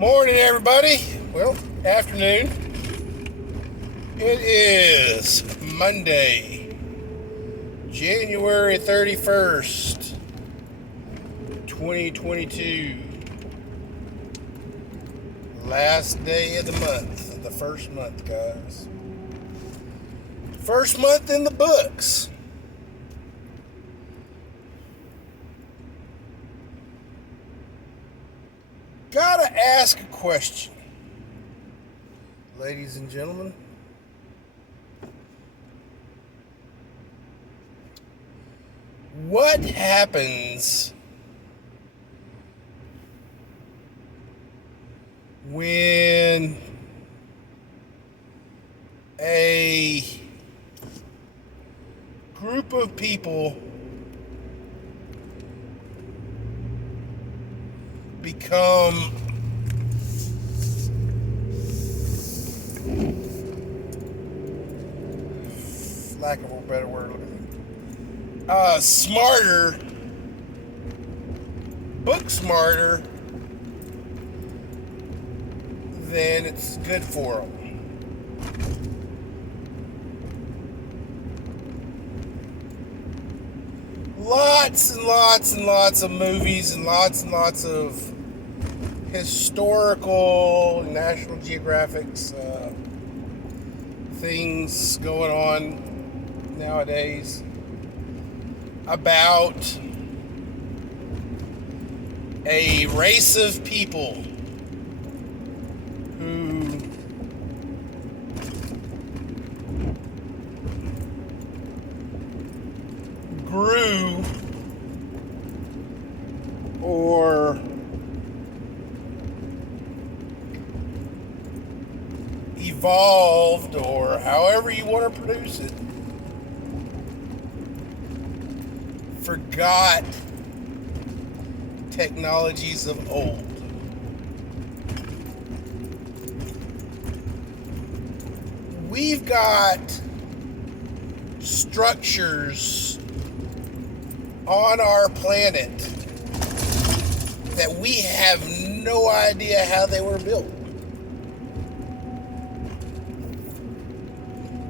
Morning, everybody. Well, afternoon. It is Monday, January 31st, 2022. Last day of the month, the first month, guys. First month in the books. Gotta ask a question, ladies and gentlemen. What happens when a group of people become lack of a better word, smarter, book smarter than it's good for them? Lots and lots and lots of movies and lots of historical National Geographics things going on nowadays about a race of people who grew or evolved, or however you want to produce it, forgot technologies of old. We've got structures on our planet that we have no idea how they were built.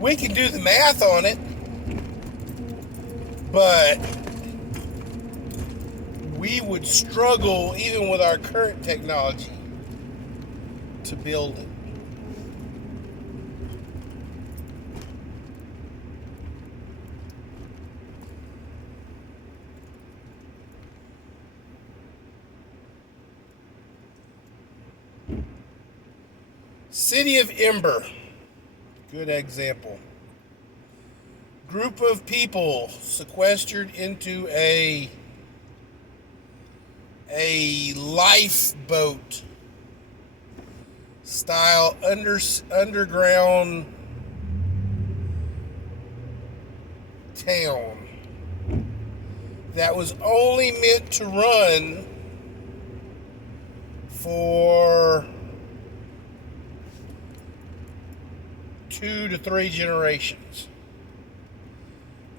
We can do the math on it, but we would struggle, even with our current technology, to build it. City of Ember, good example. Group of people sequestered into a lifeboat style underground town that was only meant to run for 2 to 3 generations.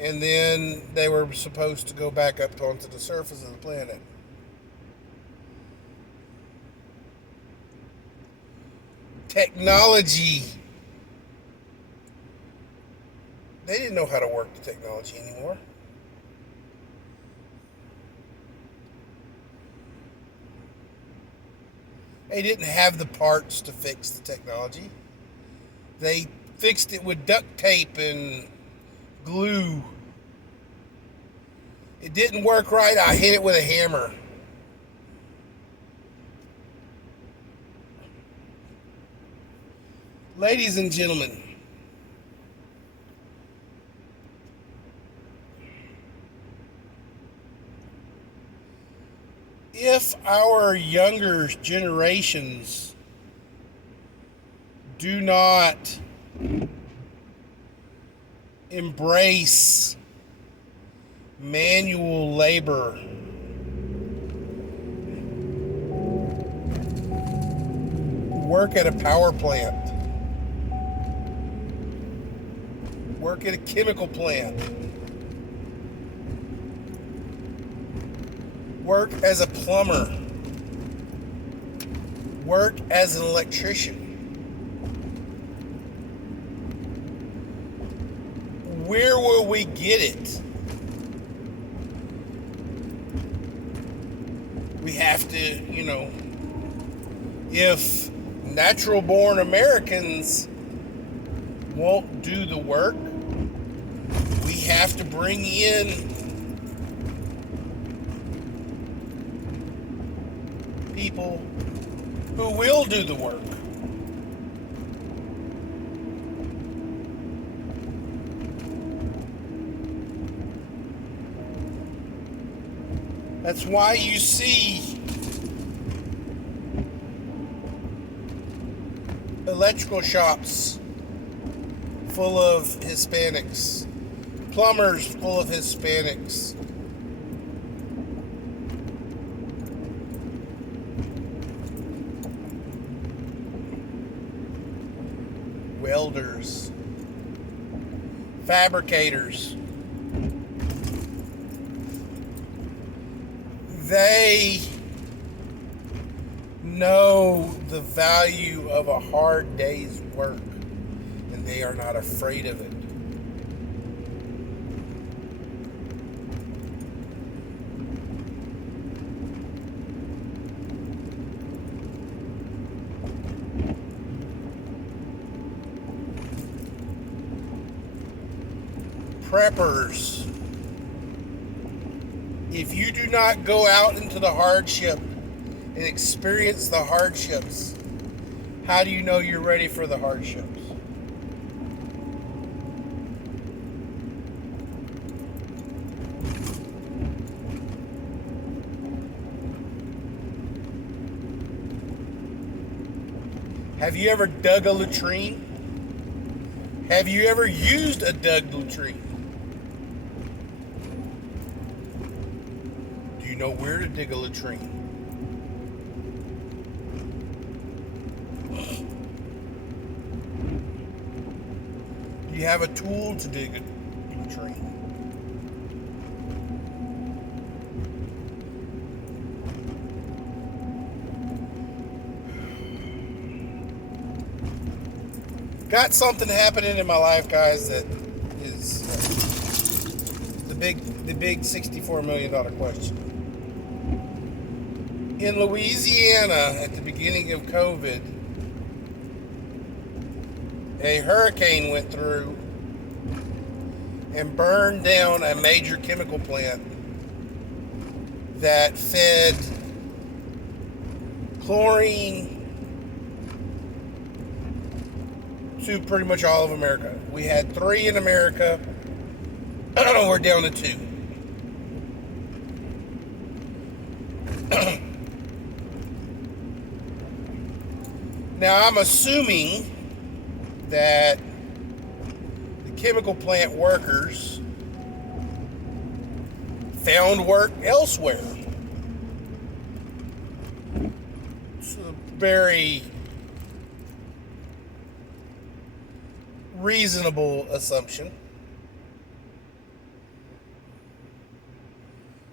And then they were supposed to go back up onto the surface of the planet. Technology. They didn't know how to work the technology anymore. They didn't have the parts to fix the technology. They fixed it with duct tape and glue. It didn't work right, I hit it with a hammer. Ladies and gentlemen, if our younger generations do not embrace manual labor, work at a power plant, work at a chemical plant, work as a plumber, work as an electrician, where will we get it? We have to, if natural born Americans won't do the work, we have to bring in people who will do the work. That's why you see electrical shops full of Hispanics, plumbers full of Hispanics, welders, fabricators. They know the value of a hard day's work, and they are not afraid of it. Preppers. If you do not go out into the hardship and experience the hardships, how do you know you're ready for the hardships? Have you ever dug a latrine? Have you ever used a dug latrine? Do you know where to dig a latrine? Do you have a tool to dig a latrine? Got something happening in my life, guys, that is the big $64 million question. In Louisiana, at the beginning of COVID, a hurricane went through and burned down a major chemical plant that fed chlorine to pretty much all of America. We had 3 in America. We're down to 2. Now, I'm assuming that the chemical plant workers found work elsewhere. It's a very reasonable assumption.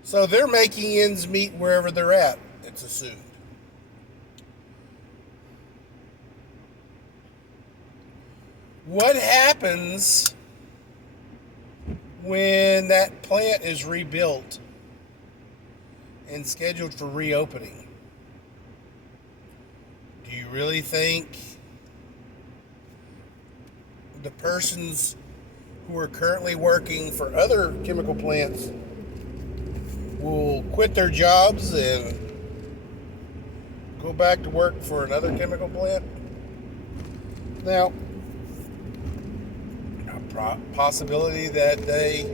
So they're making ends meet wherever they're at, it's assumed. What happens when that plant is rebuilt and scheduled for reopening? Do you really think the persons who are currently working for other chemical plants will quit their jobs and go back to work for another chemical plant? Now, a possibility that they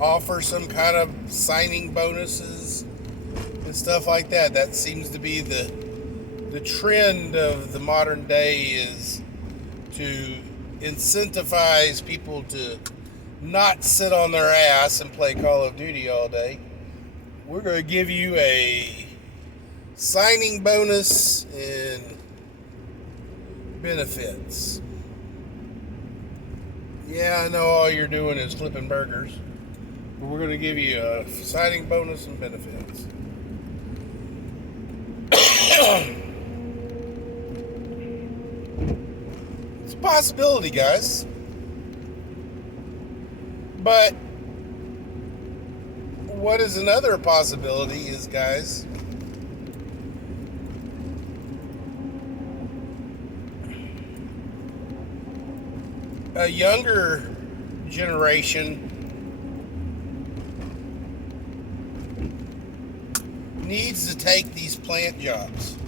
offer some kind of signing bonuses and stuff like that. That seems to be the trend of the modern day, is to incentivize people to not sit on their ass and play Call of Duty all day. We're going to give you a signing bonus and benefits. Yeah, I know all you're doing is flipping burgers, but we're going to give you a signing bonus and benefits. possibility, guys. But what is another possibility is, guys, a younger generation needs to take these plant jobs.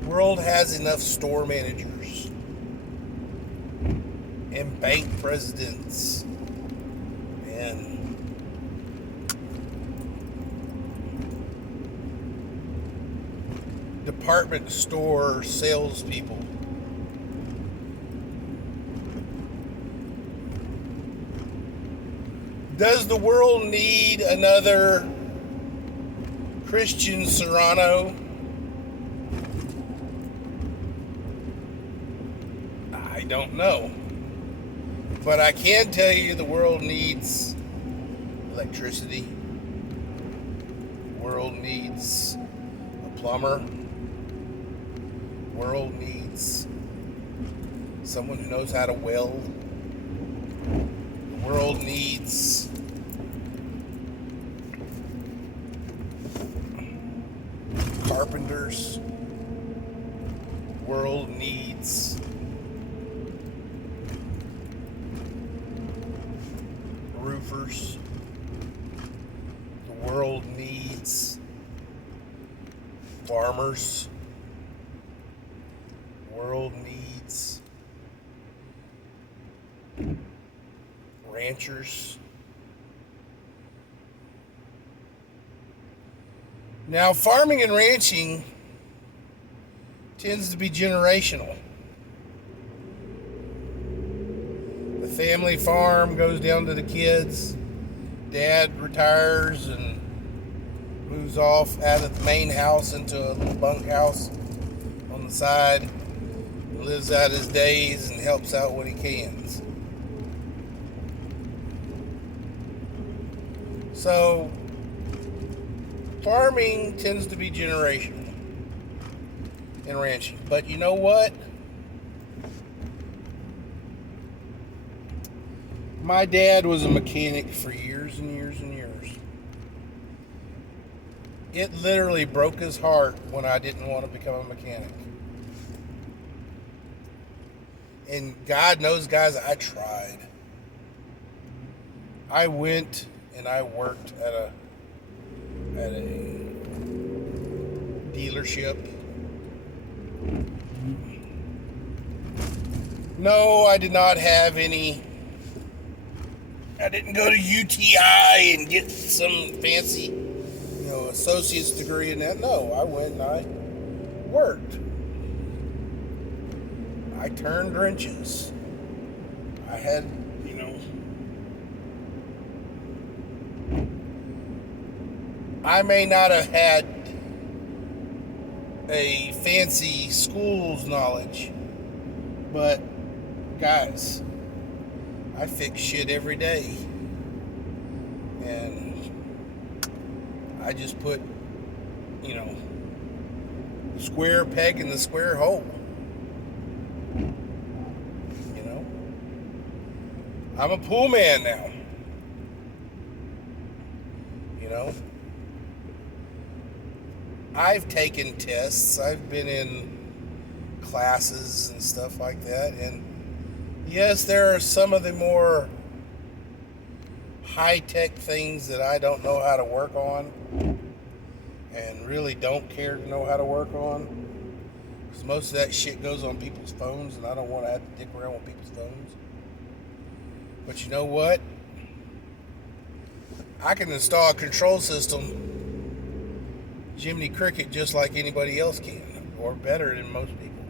The world has enough store managers and bank presidents and department store salespeople. Does the world need another Christian Serrano? I don't know. But I can tell you the world needs electricity. The world needs a plumber. The world needs someone who knows how to weld. The world needs carpenters. The world needs roofers. The world needs farmers. The world needs ranchers. Now, farming and ranching tends to be generational. The family farm goes down to the kids. Dad retires and moves off out of the main house into a little bunkhouse on the side. Lives out his days and helps out when he can. So, farming tends to be generational and ranching. But you know what? My dad was a mechanic for years and years and years. It literally broke his heart when I didn't want to become a mechanic. And God knows, guys, I tried. I went and I worked at a dealership. No, I did not have any. I didn't go to UTI and get some fancy, associate's degree in that. No, I went and I worked. I turned wrenches. I had, I may not have had a fancy school's knowledge, but guys, I fix shit every day. And I just put, square peg in the square hole. I'm a pool man now. I've taken tests. I've been in classes and stuff like that. And yes, there are some of the more high-tech things that I don't know how to work on and really don't care to know how to work on. Because most of that shit goes on people's phones, and I don't want to have to dick around with people's phones. But you know what? I can install a control system, Jiminy Cricket, just like anybody else can, or better than most people.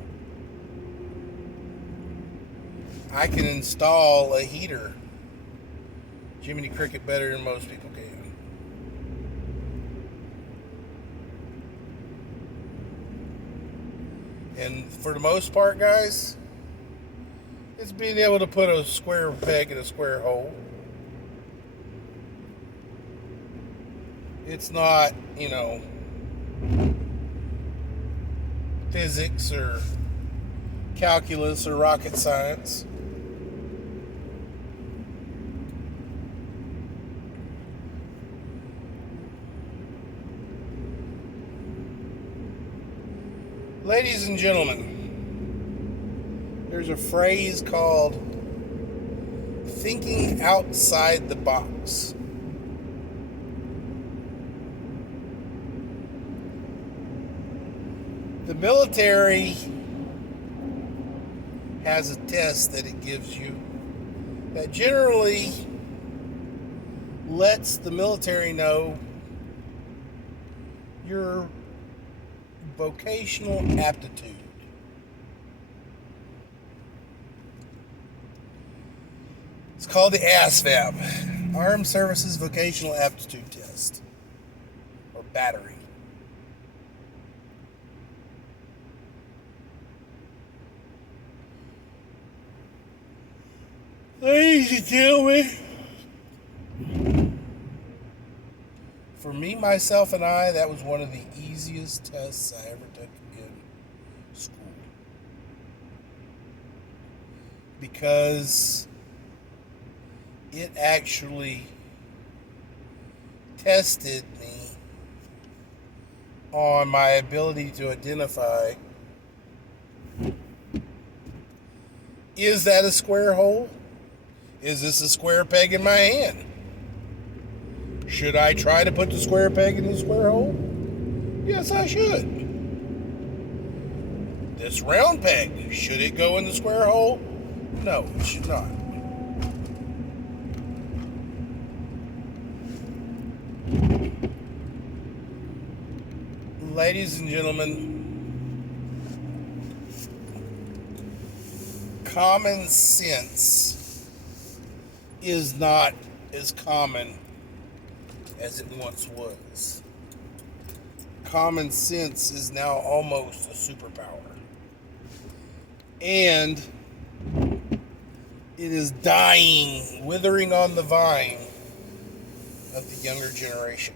I can install a heater, Jiminy Cricket, better than most people can. And for the most part, guys, It's being able to put a square peg in a square hole. It's not, physics or calculus or rocket science. Ladies and gentlemen, there's a phrase called thinking outside the box. The military has a test that it gives you that generally lets the military know your vocational aptitude. It's called the ASVAB, Armed Services Vocational Aptitude Test, or battery. Ladies and gentlemen, for me, myself, and I, that was one of the easiest tests I ever took in school. Because it actually tested me on my ability to identify, is that a square hole? Is this a square peg in my hand? Should I try to put the square peg in the square hole? Yes, I should. This round peg, should it go in the square hole? No, it should not. Ladies and gentlemen, common sense is not as common as it once was. Common sense is now almost a superpower. And it is dying, withering on the vine of the younger generation.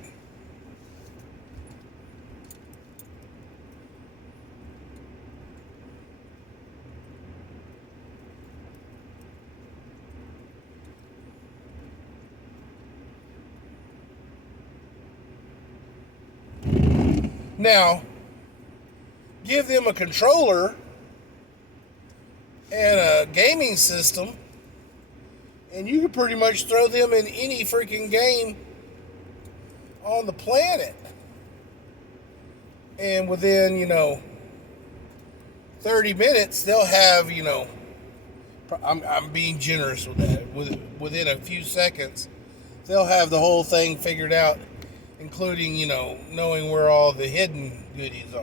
Now, give them a controller and a gaming system, and you can pretty much throw them in any freaking game on the planet. And within, 30 minutes, they'll have, I'm being generous with that. Within a few seconds, they'll have the whole thing figured out, including, knowing where all the hidden goodies are.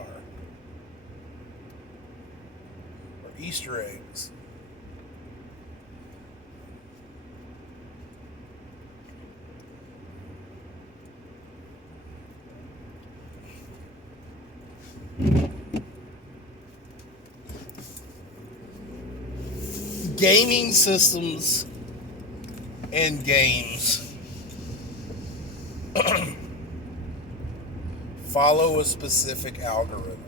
Or Easter eggs. Gaming systems and games follow a specific algorithm.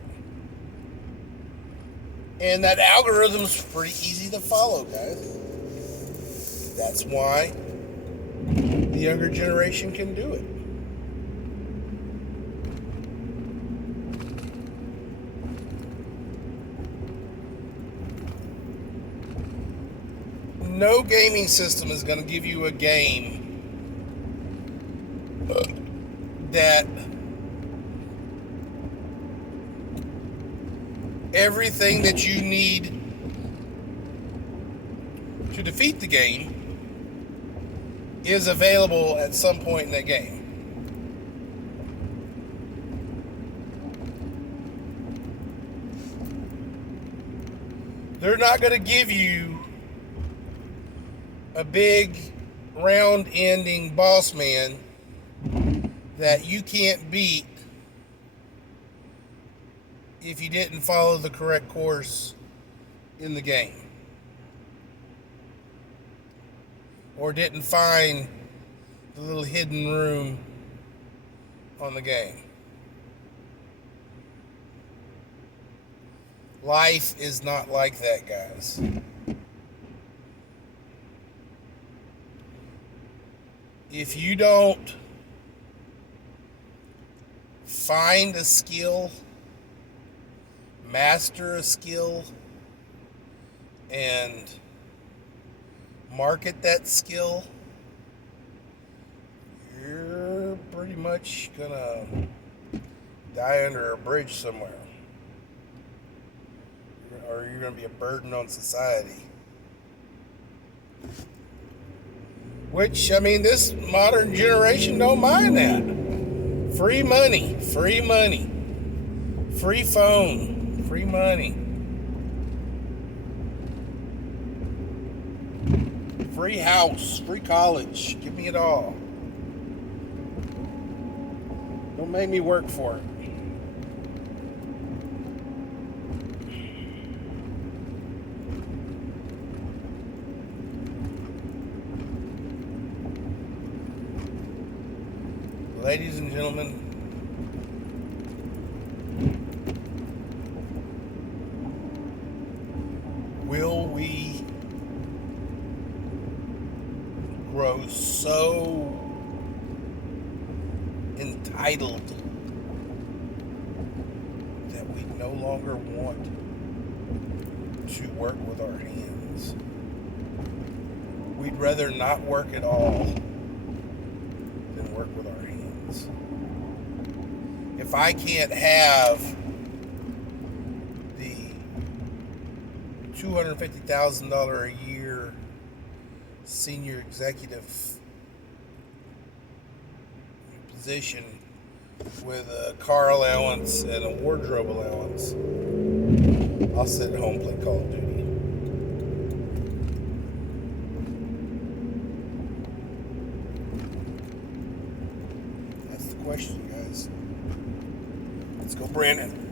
And that algorithm is pretty easy to follow, guys. That's why the younger generation can do it. No gaming system is going to give you a game that everything that you need to defeat the game is available at some point in that game. They're not going to give you a big round-ending boss man that you can't beat if you didn't follow the correct course in the game. or didn't find the little hidden room on the game. Life is not like that, guys. If you don't find a skill, master a skill, and market that skill, you're pretty much gonna die under a bridge somewhere. Or you're gonna be a burden on society. Which, I mean, this modern generation don't mind that. Free money, free money, free phone, free money, free house, free college. Give me it all. Don't make me work for it. Ladies and gentlemen, will we grow so entitled that we no longer want to work with our hands? We'd rather not work at all than work with our hands. If I can't have the $250,000 a year senior executive position with a car allowance and a wardrobe allowance, I'll sit at home and play Call of Duty. That's the question, guys. Let's go, Brandon.